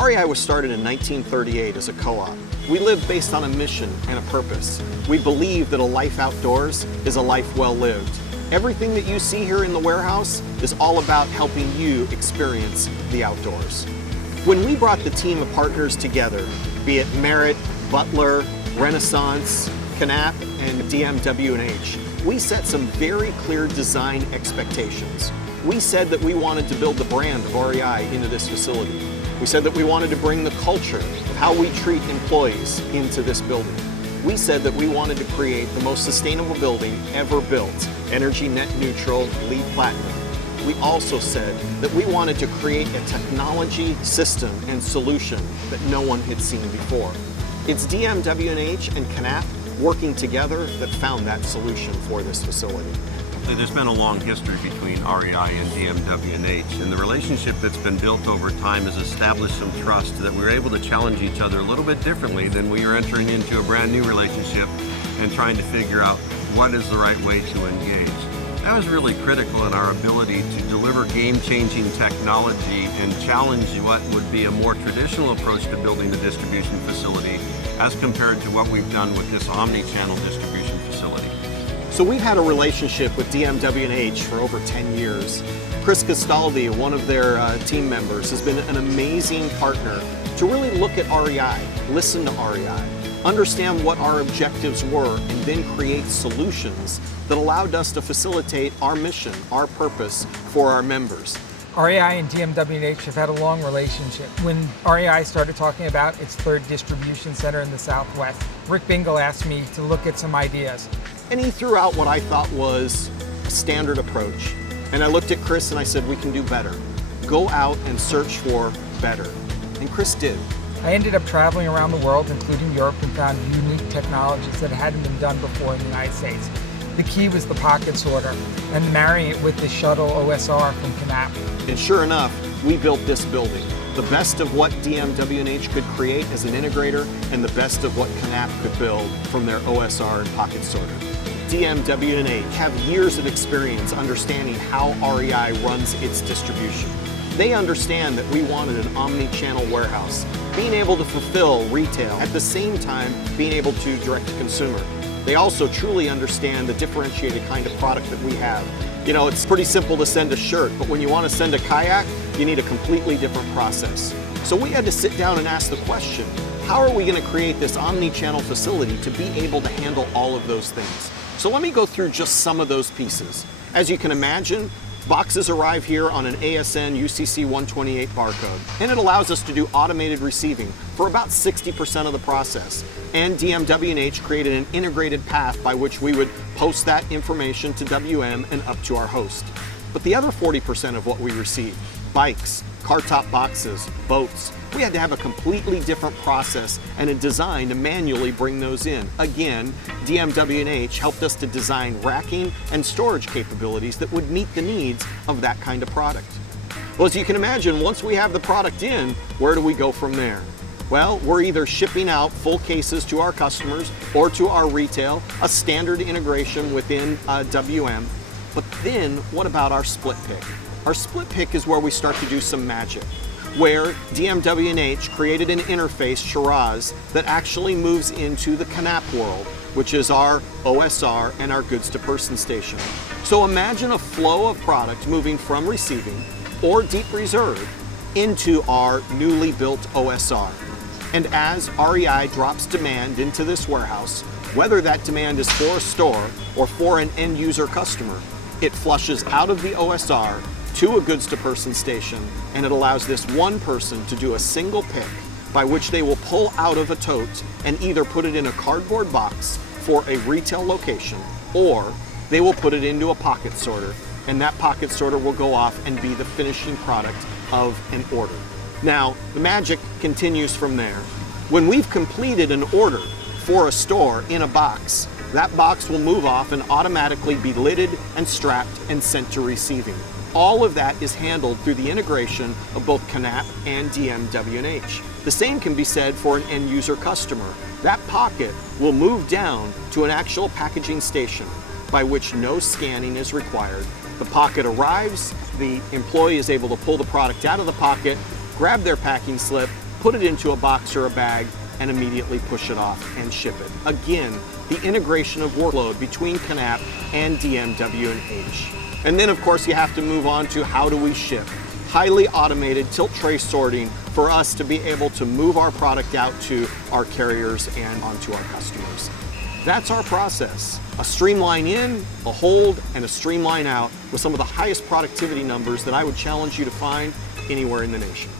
REI was started in 1938 as a co-op. We live based on a mission and a purpose. We believe that a life outdoors is a life well lived. Everything that you see here in the warehouse is all about helping you experience the outdoors. When we brought the team of partners together, be it Merit, Butler, Renaissance, Knapp, and DMW&H, we set some very clear design expectations. We said that we wanted to build the brand of REI into this facility. We said that we wanted to bring the culture of how we treat employees into this building. We said that we wanted to create the most sustainable building ever built, energy net neutral, LEED Platinum. We also said that we wanted to create a technology system and solution that no one had seen before. It's DMW&H and Knapp working together that found that solution for this facility. There's been a long history between REI and DMW&H, and the relationship that's been built over time has established some trust that we're able to challenge each other a little bit differently than we are entering into a brand new relationship and trying to figure out what is the right way to engage. That was really critical in our ability to deliver game-changing technology and challenge what would be a more traditional approach to building a distribution facility as compared to what we've done with this omni-channel distribution facility. So we've had a relationship with DMW&H for over 10 years. Chris Castaldi, one of their team members, has been an amazing partner to really look at REI, listen to REI, understand what our objectives were, and then create solutions that allowed us to facilitate our mission, our purpose for our members. REI and DMW&H have had a long relationship. When REI started talking about its third distribution center in the Southwest, Rick Bingle asked me to look at some ideas. And he threw out what I thought was a standard approach. And I looked at Chris and I said, we can do better. Go out and search for better. And Chris did. I ended up traveling around the world, including Europe, and found unique technologies that hadn't been done before in the United States. The key was the pocket sorter and marrying it with the shuttle OSR from Knapp. And sure enough, we built this building. The best of what DMW&H could create as an integrator and the best of what Knapp could build from their OSR and pocket sorter. DMW&H have years of experience understanding how REI runs its distribution. They understand that we wanted an omni-channel warehouse, being able to fulfill retail at the same time being able to direct to consumer. They also truly understand the differentiated kind of product that we have. You know, it's pretty simple to send a shirt, but when you want to send a kayak, you need a completely different process. So we had to sit down and ask the question, how are we going to create this omni-channel facility to be able to handle all of those things? So let me go through just some of those pieces. As you can imagine, boxes arrive here on an ASN UCC 128 barcode, and it allows us to do automated receiving for about 60% of the process. And DMW&H created an integrated path by which we would post that information to WM and up to our host. But the other 40% of what we receive, bikes, car top boxes, boats, we had to have a completely different process and a design to manually bring those in. Again, DMW&H helped us to design racking and storage capabilities that would meet the needs of that kind of product. Well, as you can imagine, once we have the product in, where do we go from there? Well, we're either shipping out full cases to our customers or to our retail, a standard integration within WM. But then, what about our split pick? Our split pick is where we start to do some magic, where DMW&H created an interface, Shiraz, that actually moves into the Knapp world, which is our OSR and our goods to person station. So imagine a flow of product moving from receiving or deep reserve into our newly built OSR. And as REI drops demand into this warehouse, whether that demand is for a store or for an end user customer, it flushes out of the OSR to a goods to person station, and it allows this one person to do a single pick by which they will pull out of a tote and either put it in a cardboard box for a retail location, or they will put it into a pocket sorter, and that pocket sorter will go off and be the finishing product of an order. Now, the magic continues from there. When we've completed an order for a store in a box, that box will move off and automatically be lidded and strapped and sent to receiving. All of that is handled through the integration of both Knapp and DMW&H. The same can be said for an end user customer. That pocket will move down to an actual packaging station by which no scanning is required. The pocket arrives, the employee is able to pull the product out of the pocket, grab their packing slip, put it into a box or a bag, and immediately push it off and ship it. Again, the integration of workload between Knapp and DMW&H. And then of course you have to move on to how do we ship. Highly automated tilt tray sorting for us to be able to move our product out to our carriers and onto our customers. That's our process. A streamline in, a hold, and a streamline out with some of the highest productivity numbers that I would challenge you to find anywhere in the nation.